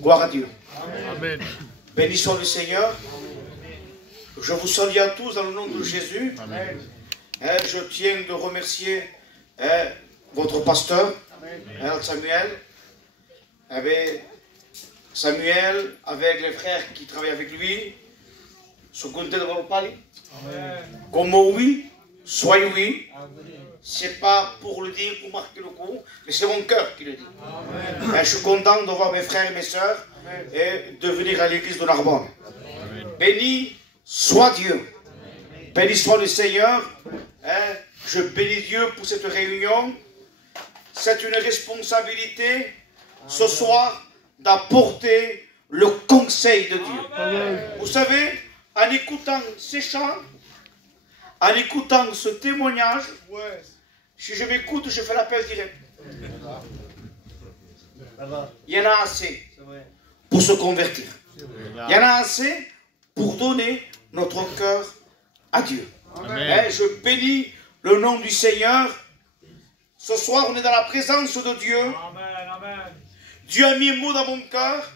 Gloire à Dieu. Amen. Béni soit le Seigneur. Je vous salue à tous dans le nom de Jésus. Amen. Je tiens de remercier votre pasteur, Samuel. Samuel, avec les frères qui travaillent avec lui. Comme oui, soyez oui. C'est pas pour le dire, pour marquer le coup, mais c'est mon cœur qui le dit. Je suis content de voir mes frères et mes sœurs et de venir à l'église de Narbonne. Béni soit Dieu. Béni soit le Seigneur. Je bénis Dieu pour cette réunion. C'est une responsabilité ce soir d'apporter le conseil de Dieu. Vous savez, en écoutant ces chants, en écoutant ce témoignage, si je m'écoute, je fais l'appel direct. Il y en a assez pour se convertir. Il y en a assez pour donner notre cœur à Dieu. Je bénis le nom du Seigneur. Ce soir, on est dans la présence de Dieu. Dieu a mis un mot dans mon cœur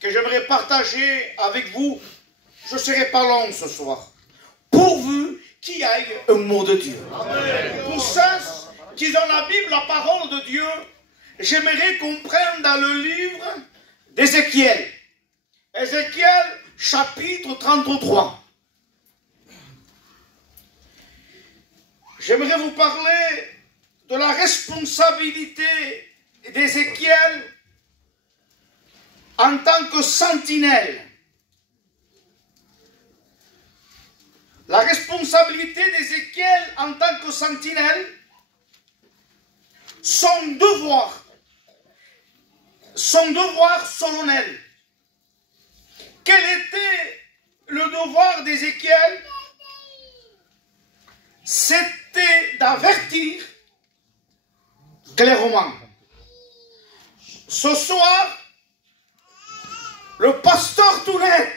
que j'aimerais partager avec vous. Je ne serai pas long ce soir. Pourvu qu'il y ait un mot de Dieu. Pour ceux qui ont la Bible, la parole de Dieu, j'aimerais qu'on prenne dans le livre d'Ézéchiel. Ézéchiel, chapitre 33. J'aimerais vous parler de la responsabilité d'Ézéchiel en tant que sentinelle. La responsabilité d'Ézéchiel en tant que sentinelle, son devoir solennel. Quel était le devoir d'Ézéchiel? C'était d'avertir clairement. Ce soir, le pasteur Tounet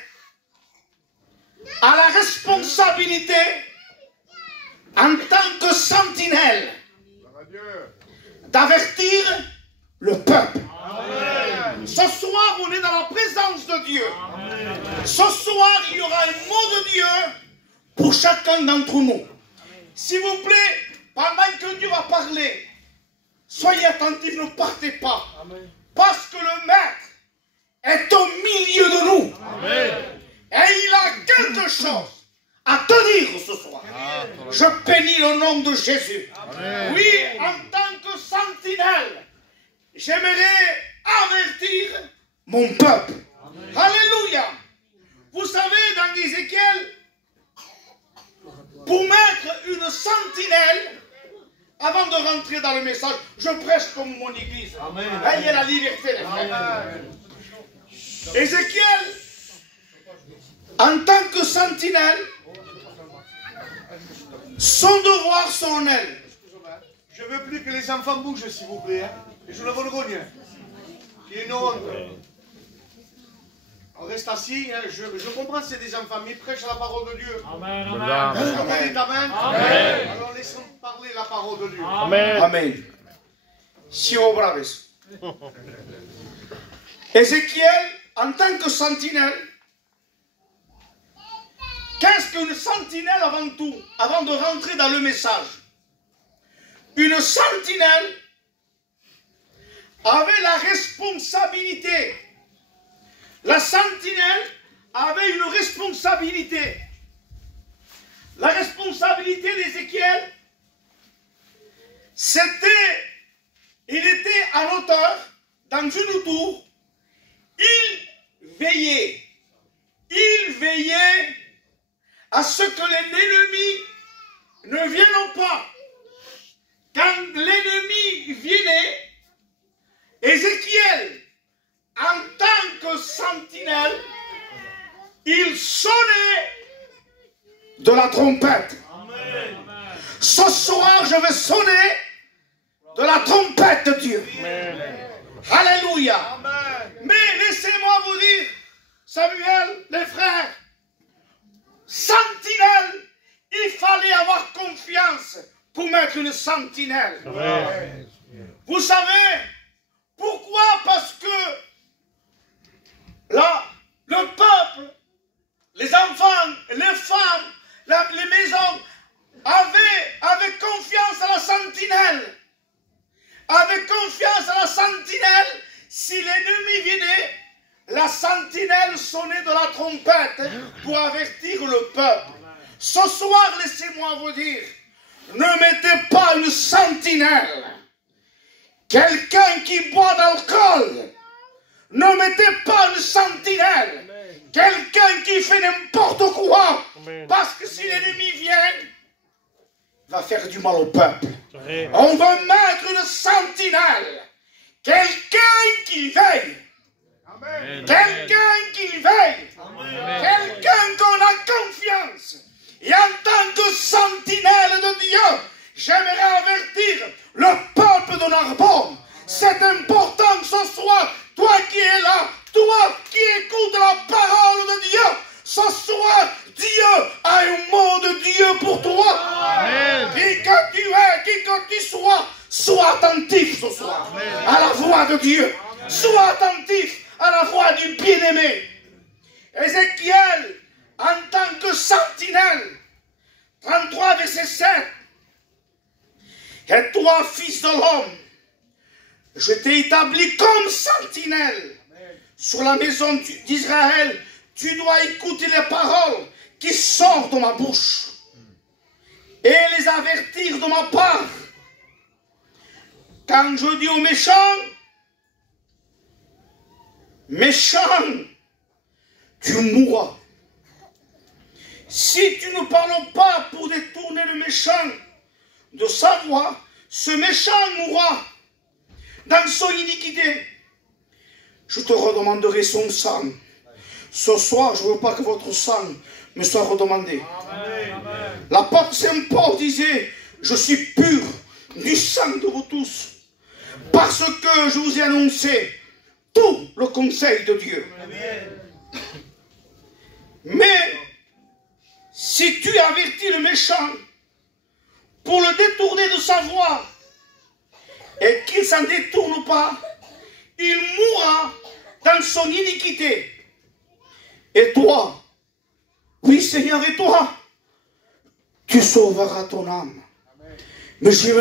a la responsabilité en tant que sentinelle d'avertir le peuple. Ce soir, on est dans la présence de Dieu. Ce soir, il y aura un mot de Dieu pour chacun d'entre nous. S'il vous plaît, pendant que Dieu va parler, soyez attentifs, ne partez pas. Parce que le Maître est au milieu de nous. Et il a quelque chose à te dire ce soir. Je bénis le nom de Jésus. Oui, en tant que sentinelle, j'aimerais avertir mon peuple. Alléluia. Vous savez, dans Ézéchiel, pour mettre une sentinelle, avant de rentrer dans le message, je prêche comme mon église. Là, il y a la liberté, les frères. Ézéchiel, en tant que sentinelle, son devoir solennel. Je ne veux plus que les enfants bougent, s'il vous plaît. Hein. Et je le vergogne. Il y a une honte. On reste assis. Hein. Je comprends que c'est des enfants, mais ils prêchent la parole de Dieu. Amen. Est-ce que vous dites Amen? Amen. Alors laissons parler la parole de Dieu. Amen. Amen. Si on braves. Ézéchiel, en tant que sentinelle, qu'est-ce qu'une sentinelle avant tout, avant de rentrer dans le message? Une sentinelle avait la responsabilité. La sentinelle avait une responsabilité. La responsabilité d'Ézéchiel, c'était, il était en hauteur, dans une tour, il veillait à ce que l'ennemi ne vienne pas. Quand l'ennemi venait, Ézéchiel, en tant que sentinelle, il sonnait de la trompette. Amen. Ce soir, je vais sonner de la trompette de Dieu. Amen. Alléluia. Amen. Mais laissez-moi vous dire, Samuel, les frères, sentinelle, il fallait avoir confiance pour mettre une sentinelle. Amen. Vous savez, pourquoi? Parce que si l'ennemi venait, la sentinelle sonnait de la trompette pour avertir le peuple. Ce soir, laissez-moi vous dire, ne mettez pas une sentinelle. Quelqu'un qui boit d'alcool, ne mettez pas une sentinelle. Quelqu'un qui fait n'importe quoi, parce que si l'ennemi vient, il va faire du mal au peuple. On va mettre une sentinelle. Quelqu'un qui veille. Quelqu'un qui veille. Quelqu'un qu'on a confiance. Et en tant que sentinelle de Dieu, j'aimerais avertir le peuple de Narbonne. C'est important ce soir, toi qui es là, toi qui écoutes la parole de Dieu, ce soir, Dieu a un mot de Dieu pour toi. Qui que tu es, qui que tu sois attentif ce soir à la voix de Dieu. Sois attentif à la voix du bien-aimé. Ézéchiel, en tant que sentinelle, 33 verset 7. Et toi, fils de l'homme, je t'ai établi comme sentinelle sur la maison d'Israël. Tu dois écouter les paroles qui sortent de ma bouche et les avertir de ma part. Quand je dis aux méchants, méchant, tu mourras. Si tu ne parles pas pour détourner le méchant de sa voix, ce méchant mourra dans son iniquité. Je te redemanderai son sang. Ce soir, je ne veux pas que votre sang me soit redemandé. L'apôtre Saint Paul disait, je suis pur du sang de vous tous, parce que je vous ai annoncé tout le conseil de Dieu. Mais si tu avertis le méchant pour le détourner de sa voie et qu'il ne s'en détourne pas, il mourra dans son iniquité. Et toi, oui Seigneur, et toi, tu sauveras ton âme. Mais j'ai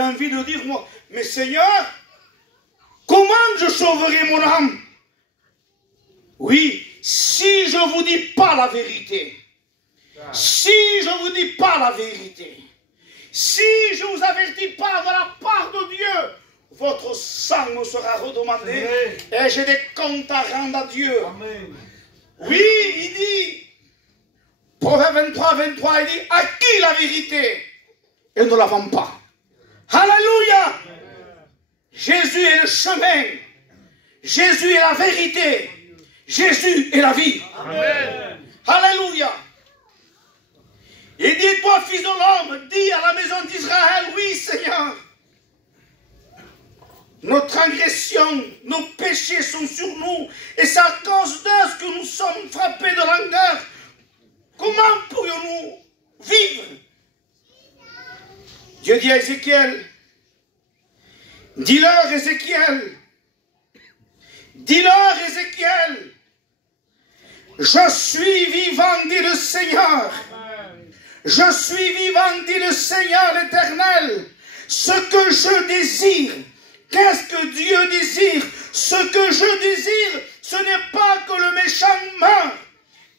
envie de dire, moi, mais Seigneur, comment je sauverai mon âme? Oui, si je ne vous dis pas la vérité, si je ne vous dis pas la vérité, si je ne vous avertis pas de la part de Dieu, votre sang me sera redemandé et j'ai des comptes à rendre à Dieu. Amen. Oui, il dit, Proverbe 23, 23, il dit, à qui la vérité? Et ne la vend pas. Alléluia! Jésus est le chemin. Jésus est la vérité. Jésus est la vie. Amen. Alléluia. Il dit, toi, fils de l'homme, dis à la maison d'Israël, oui, Seigneur. Nos transgressions, nos péchés sont sur nous. Et c'est à cause de ce que nous sommes frappés de langueur. Comment pourrions-nous vivre? Dieu dit à Ézéchiel, dis-leur Ézéchiel, dis-leur Ézéchiel, je suis vivant, dit le Seigneur. Je suis vivant, dit le Seigneur l'Éternel. Ce que je désire, qu'est-ce que Dieu désire? Ce que je désire, ce n'est pas que le méchant meure.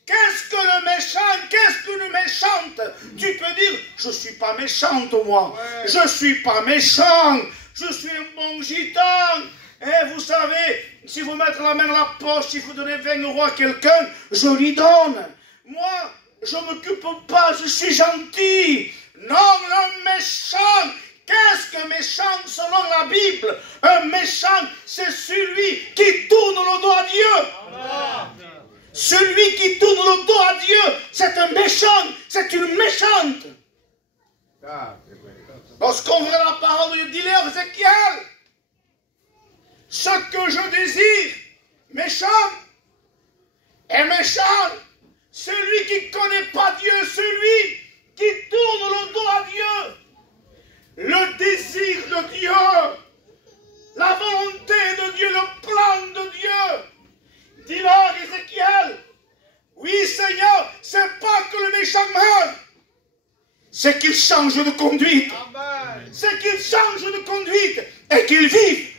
Qu'est-ce que le méchant? Qu'est-ce qu'une méchante? Tu peux dire, je ne suis pas méchante moi. Ouais. Je ne suis pas méchant. Je suis un bon gitan. Et vous savez, si vous mettez la main dans la poche, si vous donnez 20 € à quelqu'un, je lui donne. Moi, je ne m'occupe pas, je suis gentil. Non, le méchant. Qu'est-ce que méchant selon la Bible? Un méchant, c'est celui qui tourne le dos à Dieu. Amen. Celui qui tourne le dos à Dieu, c'est un méchant, c'est une méchante. Lorsqu'on verra la parole de Dieu, dis-leur Ézéchiel, ce que je désire, méchant, est méchant. Celui qui ne connaît pas Dieu, celui qui tourne le dos à Dieu. Le désir de Dieu, la volonté de Dieu, le plan de Dieu. Dis-leur, Ézéchiel, oui Seigneur, c'est pas que le méchant meurt, c'est qu'il change de conduite. C'est qu'il change de conduite et qu'il vive.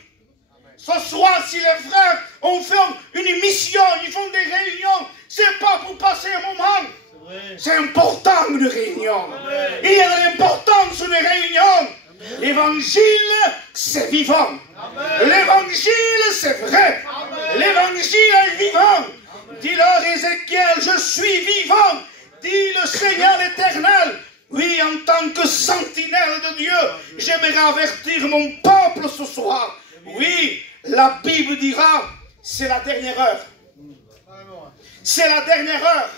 Ce soir, si les frères ont fait une mission, ils font des réunions, c'est pas pour passer un moment. C'est important une réunion. Il y a de l'importance une réunion. L'évangile, c'est vivant. L'évangile, c'est vrai. L'évangile est vivant. Dis-leur, Ézéchiel, je suis vivant. Dit le Seigneur l'Éternel. Oui, en tant que sentinelle de Dieu, j'aimerais avertir mon peuple ce soir. Oui, la Bible dira, c'est la dernière heure. C'est la dernière heure.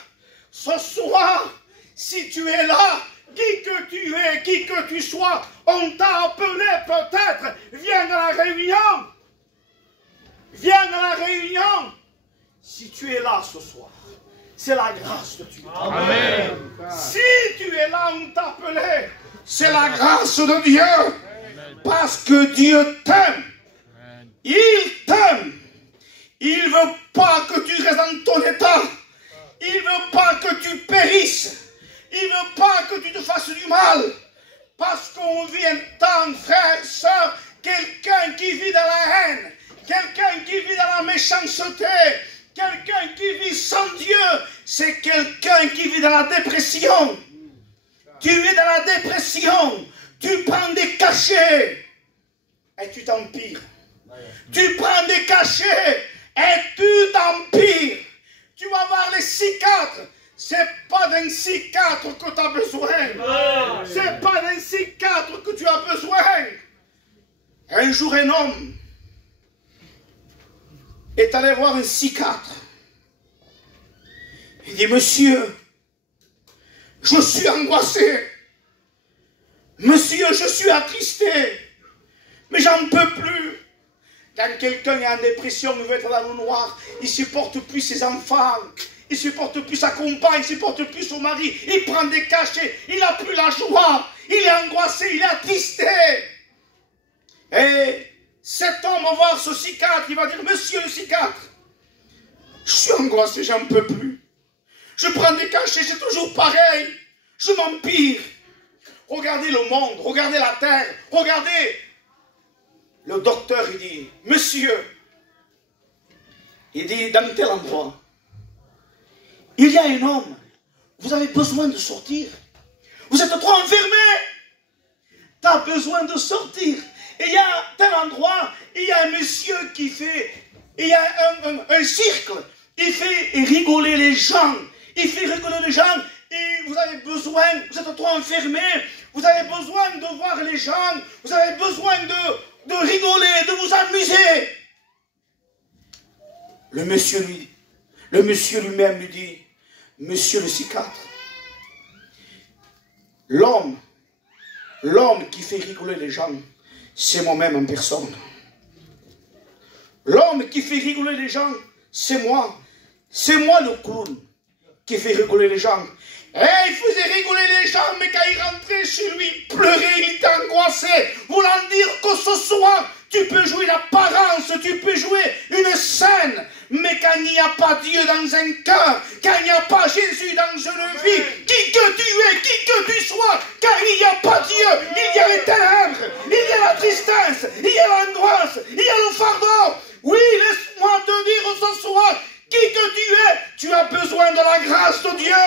Ce soir, si tu es là, qui que tu es, qui que tu sois, on t'a appelé peut-être, viens à la réunion. Viens à la réunion. Si tu es là ce soir, c'est la grâce de Dieu. Amen. Si tu es là, on t'a appelé, c'est la grâce de Dieu. Parce que Dieu t'aime. Il t'aime. Il ne veut pas que tu restes dans ton état. Il ne veut pas que tu périsses. Il ne veut pas que tu te fasses du mal. Parce qu'on vit un temps, frère, sœur, quelqu'un qui vit dans la haine, quelqu'un qui vit dans la méchanceté, quelqu'un qui vit sans Dieu, c'est quelqu'un qui vit dans la dépression. Tu es dans la dépression, tu prends des cachets et tu t'empires. Tu prends des cachets et tu t'empires. Tu vas voir les cicatres. C'est pas d'un cicatre que tu as besoin. C'est pas d'un cicatre que tu as besoin. Un jour, un homme est allé voir un psychiatre. Il dit, monsieur, je suis angoissé. Monsieur, je suis attristé. Mais j'en peux plus. Quand quelqu'un est en dépression, il veut être dans le noir, il ne supporte plus ses enfants, il ne supporte plus sa compagne, il ne supporte plus son mari, il prend des cachets, il n'a plus la joie, il est angoissé, il est attristé. Et cet homme va voir ce psychiatre, il va dire, monsieur le psychiatre, je suis angoissé, j'en peux plus. Je prends des cachets, c'est toujours pareil, je m'empire. Regardez le monde, regardez la terre, regardez. Le docteur, il dit, monsieur, il dit, dans tel endroit, il y a un homme, vous avez besoin de sortir. Vous êtes trop enfermé. Tu as besoin de sortir. Et il y a tel endroit, il y a un monsieur qui fait, il y a un cercle, il fait rigoler les gens. Il fait rigoler les gens et vous avez besoin, vous êtes trop enfermé, vous avez besoin de voir les gens, vous avez besoin de rigoler, de vous amuser. Le monsieur lui-même lui dit, monsieur le psychiatre, l'homme qui fait rigoler les gens, c'est moi-même en personne. L'homme qui fait rigoler les gens, c'est moi. C'est moi le clown qui fait rigoler les gens. Et il faisait rigoler les gens, mais quand il rentrait chez lui, il pleurait, il était angoissé, voulant dire que ce soir, tu peux jouer l'apparence, tu peux jouer une scène, mais quand il n'y a pas Dieu dans un cœur, quand il n'y a pas Jésus dans une vie, qui que tu es, qui que tu sois, quand il n'y a pas Dieu, il y a les ténèbres, il y a la tristesse, il y a l'angoisse, il y a le fardeau. Oui, laisse-moi te dire ce soir, qui que tu es, tu as besoin de la grâce de Dieu.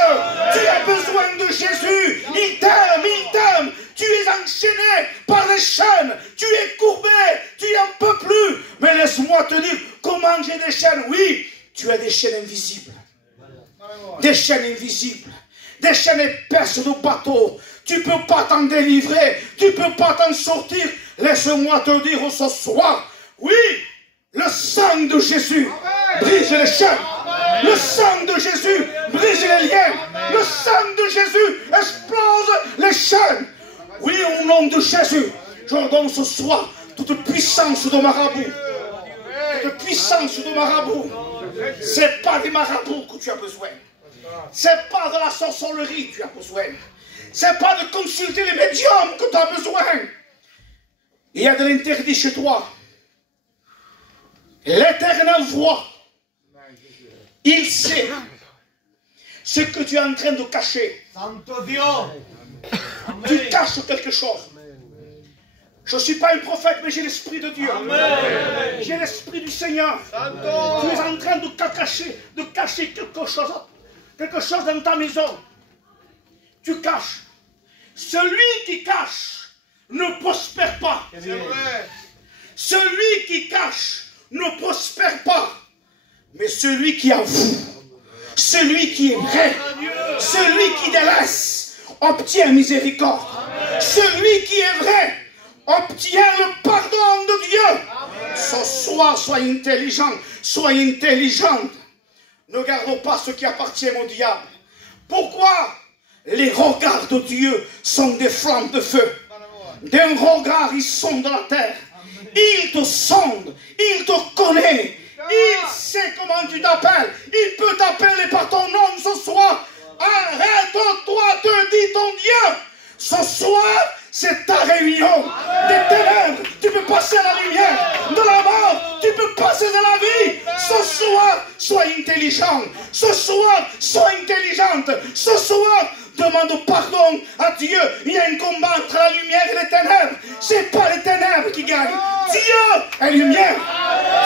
Tu as besoin de Jésus. Il t'aime. Tu es enchaîné par les chaînes. Tu es courbé. Tu n'en peux plus. Mais laisse-moi te dire, comment j'ai des chaînes? Oui, tu as des chaînes invisibles. Des chaînes invisibles. Des chaînes épaisses de bateau. Tu ne peux pas t'en délivrer. Tu ne peux pas t'en sortir. Laisse-moi te dire ce soir, oui, le sang de Jésus brise les chaînes. Le sang de Jésus brise les liens. Le sang de Jésus explose les chaînes. Oui, au nom de Jésus, j'ordonne ce soir toute puissance de marabout. Toute puissance de marabout. C'est pas des marabouts que tu as besoin. C'est pas de la sorcellerie que tu as besoin. C'est pas de consulter les médiums que tu as besoin. Il y a de l'interdit chez toi. L'Éternel voit. Il sait ce que tu es en train de cacher. Tu caches quelque chose. Je ne suis pas un prophète, mais j'ai l'Esprit de Dieu. J'ai l'Esprit du Seigneur. Tu es en train de cacher quelque chose dans ta maison. Tu caches. Celui qui cache ne prospère pas. Celui qui cache ne prospère pas. Mais celui qui avoue, celui qui est vrai, celui qui délaisse, obtient miséricorde. Celui qui est vrai obtient le pardon de Dieu. Ce soir, sois intelligent, sois intelligente. Ne gardons pas ce qui appartient au diable. Pourquoi? Les regards de Dieu sont des flammes de feu. D'un regard, ils sonde la terre. Il te sonde, il te connaît. Il sait comment tu t'appelles. Il peut t'appeler par ton nom ce soir. Arrête-toi, te dit ton Dieu. Ce soir, c'est ta réunion. Des ténèbres, tu peux passer à la lumière. De la mort, tu peux passer à la vie. Ce soir, sois intelligent. Ce soir, sois intelligente. Ce soir, demande pardon à Dieu. Il y a un combat entre la lumière et les ténèbres. Ce n'est pas les ténèbres qui gagnent. Dieu est lumière.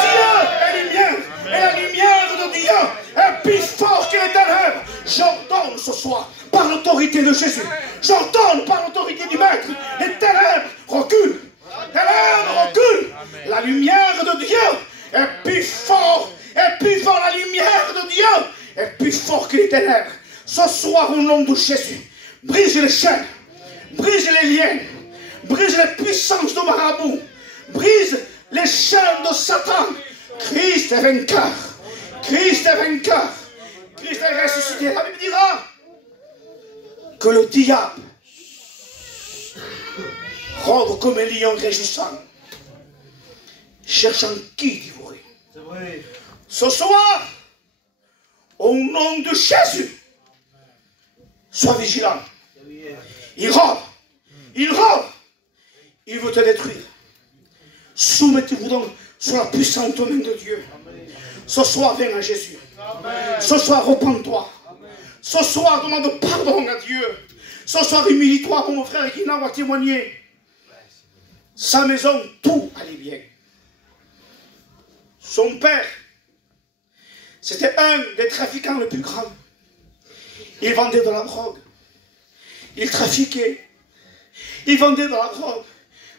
Dieu est lumière. Et la lumière de Dieu est plus forte que les ténèbres. J'ordonne ce soir, par l'autorité de Jésus, j'ordonne par l'autorité du Maître, les ténèbres reculent. Les ténèbres reculent. La lumière de Dieu est plus forte. Est plus forte. La lumière de Dieu est plus forte que les ténèbres. Ce soir, au nom de Jésus, brise les chaînes, brise les liens, brise les puissances de marabout, brise les chaînes de Satan. Christ est vainqueur. Christ est vainqueur. Christ est ressuscité. La Bible dira que le diable rôde comme un lion rugissant, cherchant qui dévorer. Ce soir, au nom de Jésus, sois vigilant. Il rôde. Il rôde. Il veut te détruire. Soumettez-vous donc sur la puissante main de Dieu. Ce soir, viens à Jésus. Ce soir, repens-toi. Ce soir, demande pardon à Dieu. Ce soir, humilie-toi, mon frère qui n'a pas témoigné. Sa maison, tout allait bien. Son père, c'était un des trafiquants les plus grands. Il vendait de la drogue. Il trafiquait. Il vendait de la drogue.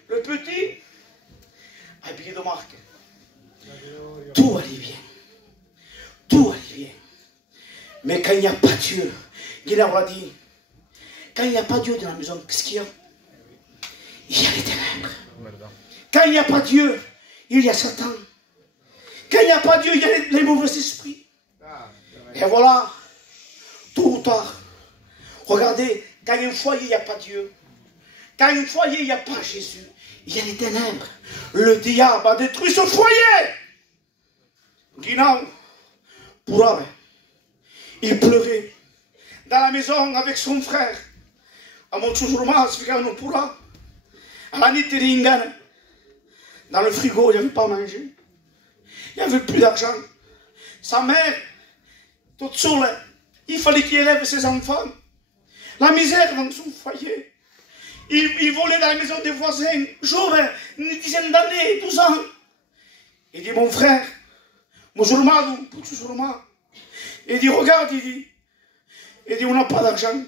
Le petit, habillé de marque. Tout allait bien. Tout allait bien. Mais quand il n'y a pas Dieu, Guinard l'a dit, quand il n'y a pas Dieu dans la maison, qu'est-ce qu'il y a? Il y a les ténèbres. Quand il n'y a pas Dieu, il y a Satan. Quand il n'y a pas Dieu, il y a les mauvais esprits. Et voilà, tôt ou tard, regardez, quand il y a un foyer, il n'y a pas Dieu. Quand il y a un foyer, il n'y a pas Jésus. Il y a les ténèbres. Le diable a détruit ce foyer. Guinard, pourra, il pleurait dans la maison avec son frère. À mon toujours nous pourra. À la nuit, dans le frigo, il n'y avait pas à manger. Il n'y avait plus d'argent. Sa mère, toute seule, il fallait qu'il élève ses enfants. La misère dans son foyer. Il volait dans la maison des voisins, j'aurais une dizaine d'années, 12 ans. Il dit, mon frère, musulman, il dit, regarde, il dit, on n'a pas d'argent.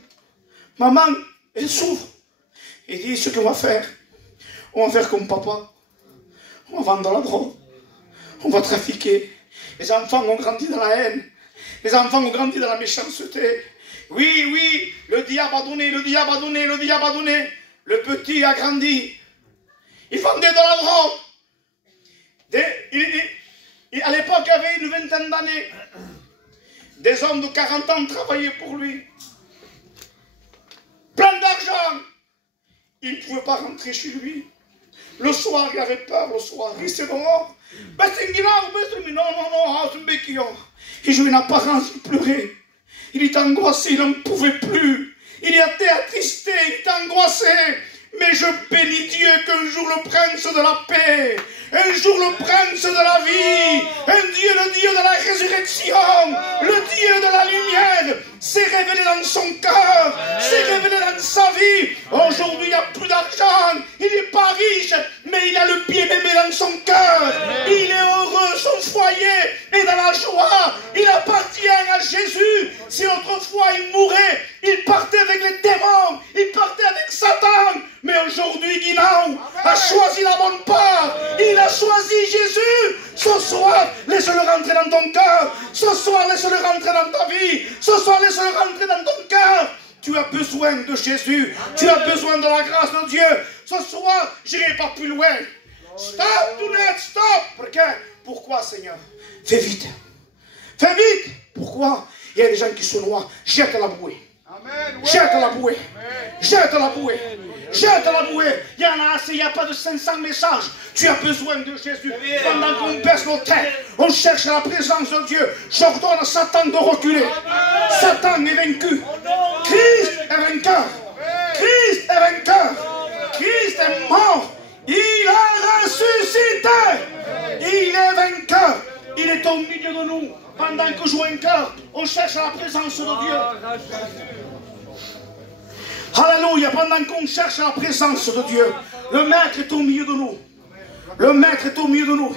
Maman, elle souffre. Il dit, ce qu'on va faire comme papa. On va vendre la drogue. On va trafiquer. Les enfants ont grandi dans la haine. Les enfants ont grandi dans la méchanceté. Oui, le diable a donné, le diable a donné, le diable a donné. Le petit a grandi. Il vendait de la drogue. À l'époque, il avait une vingtaine d'années. Des hommes de 40 ans travaillaient pour lui. Plein d'argent. Il ne pouvait pas rentrer chez lui. Le soir, il avait peur, le soir. Il s'est dehors. Il jouait une apparence, il pleurait. Il était angoissé, il n'en pouvait plus. Il était attristé, il était angoissé. Mais je bénis Dieu qu'un jour le prince de la paix, un jour le prince de la vie, le Dieu de la résurrection, le Dieu de la lumière, s'est révélé dans son cœur, s'est révélé dans sa vie. Aujourd'hui, il n'a plus d'argent, il n'est pas riche, mais il a le bien-aimé dans son cœur. Il est heureux, son foyer est dans la joie. Il appartient à Jésus. Si autrefois il mourait, il partait avec les démons, il partait avec Satan. Mais aujourd'hui, Guinao a choisi la bonne part. Il a choisi Jésus. Ce soir, laisse-le rentrer dans ton cœur. Ce soir, laisse-le rentrer dans ta vie. Ce soir, laisse-le rentrer dans ton cœur. Tu as besoin de Jésus. Tu as besoin de la grâce de Dieu. Ce soir, je n'irai pas plus loin. Stop, do not stop. Pourquoi, Seigneur? Fais vite. Fais vite. Pourquoi? Il y a des gens qui se noient. Jette la bouée. Jette la bouée. Jette la bouée. Jette la bouée. Il y en a assez, il n'y a pas de 500 messages. Tu as besoin de Jésus. Pendant qu'on baisse nos têtes, on cherche la présence de Dieu. J'ordonne à Satan de reculer. Satan est vaincu. Christ est vainqueur. Christ est vainqueur. Christ est mort. Il a ressuscité. Il est vainqueur. Il est au milieu de nous. Pendant que je joue un cœur, on cherche la présence de Dieu. Alléluia, pendant qu'on cherche la présence de Dieu, le Maître est au milieu de nous. Le Maître est au milieu de nous.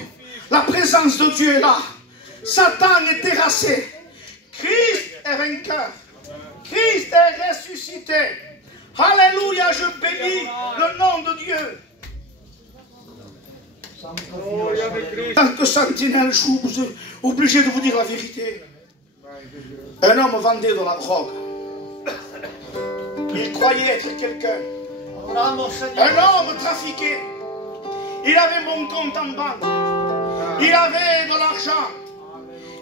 La présence de Dieu est là. Satan est terrassé. Christ est vainqueur. Christ est ressuscité. Alléluia, je bénis le nom de Dieu. Tant que sentinelle, je suis obligé de vous dire la vérité. Un homme vendait de la drogue. Il croyait être quelqu'un. Un homme trafiqué. Il avait mon compte en banque. Il avait de l'argent.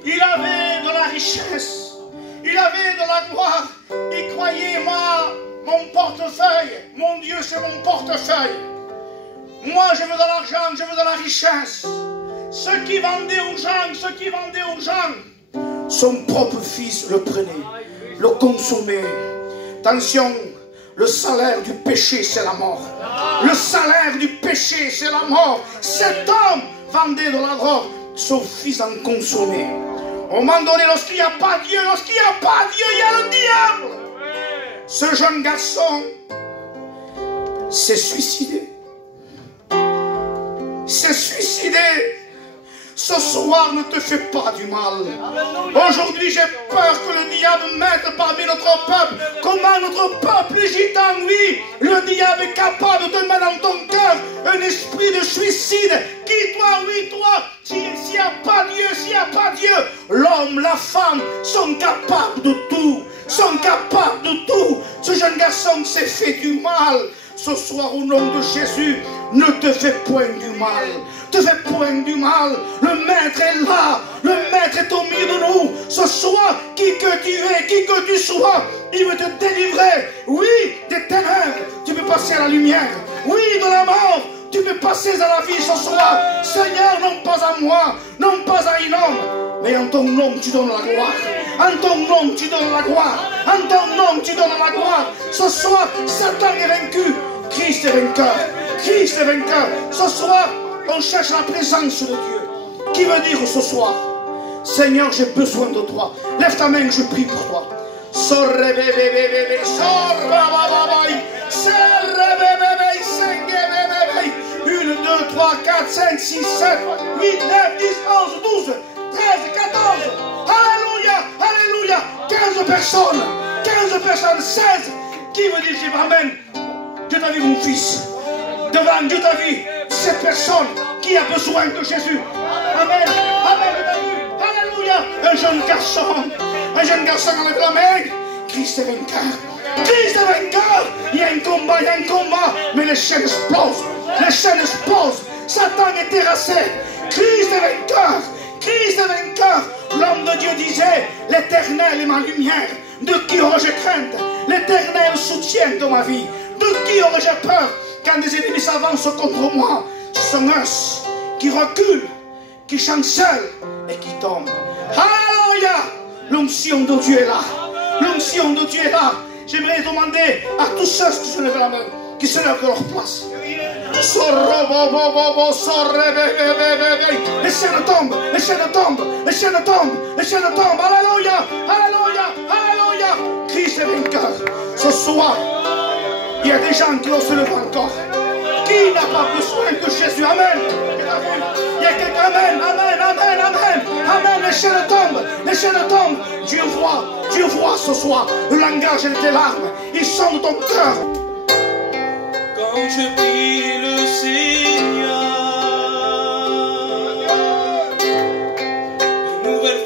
Il avait de la richesse. Il avait de la gloire. Il croyait, moi, mon portefeuille. Mon Dieu, c'est mon portefeuille. Moi, je veux de l'argent, je veux de la richesse. Ceux qui vendaient aux gens, son propre fils le prenait, le consommait. Attention, le salaire du péché, c'est la mort. Le salaire du péché, c'est la mort. Cet homme vendait de la drogue, son fils en consommait. Au moment donné, lorsqu'il n'y a pas Dieu, il y a le diable. Ce jeune garçon s'est suicidé. s'est suicidé. Ce soir, ne te fais pas du mal. Aujourd'hui, j'ai peur que le diable mette parmi notre peuple. Comment notre peuple gitan, oui, le diable est capable de mettre dans ton cœur un esprit de suicide. Qui, toi, oui, toi, s'il n'y a pas Dieu, s'il n'y a pas Dieu, l'homme, la femme sont capables de tout. Sont capables de tout. Ce jeune garçon s'est fait du mal. Ce soir, au nom de Jésus, ne te fais point du mal. Te fais point du mal. Le Maître est là. Le Maître est au milieu de nous. Ce soir, qui que tu es, qui que tu sois, il veut te délivrer. Oui, des ténèbres, tu peux passer à la lumière. Oui, de la mort, tu peux passer à la vie ce soir. Seigneur, non pas à moi, non pas à un homme, mais en ton nom, tu donnes la gloire. En ton nom, tu donnes la gloire. En ton nom, tu donnes la gloire. Ce soir, Satan est vaincu. Christ est vainqueur. Christ est vainqueur. Ce soir, on cherche la présence de Dieu. Qui veut dire ce soir, Seigneur, j'ai besoin de toi. Lève ta main, je prie pour toi. Une, deux, trois, quatre, cinq, six, sept, 8, 9, 10, 11, 12, 13, 14. Alléluia, alléluia. 15 personnes, 16. Qui veut dire, j'ai amen. Dieu t'a vu mon fils. Devant Dieu t'a vu cette personne qui a besoin de Jésus. Amen. Amen. Alléluia. Un jeune garçon enlève la main. Christ est vainqueur. Christ est vainqueur. Il y a un combat, mais les chaînes explosent. Les chaînes explosent. Satan est terrassé. Christ est vainqueur. Christ est vainqueur. L'homme de Dieu disait, l'Éternel est ma lumière. De qui aurais-je crainte? L'Éternel soutient de ma vie. De qui aurais-je peur quand des ennemis s'avancent contre moi? Ce sont eux qui reculent, qui chancellent et qui tombent. Alléluia! L'onction de Dieu est là. L'onction de Dieu est là. J'aimerais demander à tous ceux qui se lèvent la main, qui se lèvent de leur place. Les chaînes tombent, les chaînes tombent, les chaînes tombent, les chaînes tombent. Alléluia, alléluia, alléluia. Christ est vainqueur. Ce soir, il y a des gens qui vont se lever encore. Qui n'a pas besoin de Jésus? Amen. Il y a quelqu'un, amen, amen, amen, amen. Amen, les chaînes tombent, les chaînes tombent. Dieu voit ce soir le langage de tes larmes. Il sent de ton cœur. Quand je prie le Seigneur, de nouvelles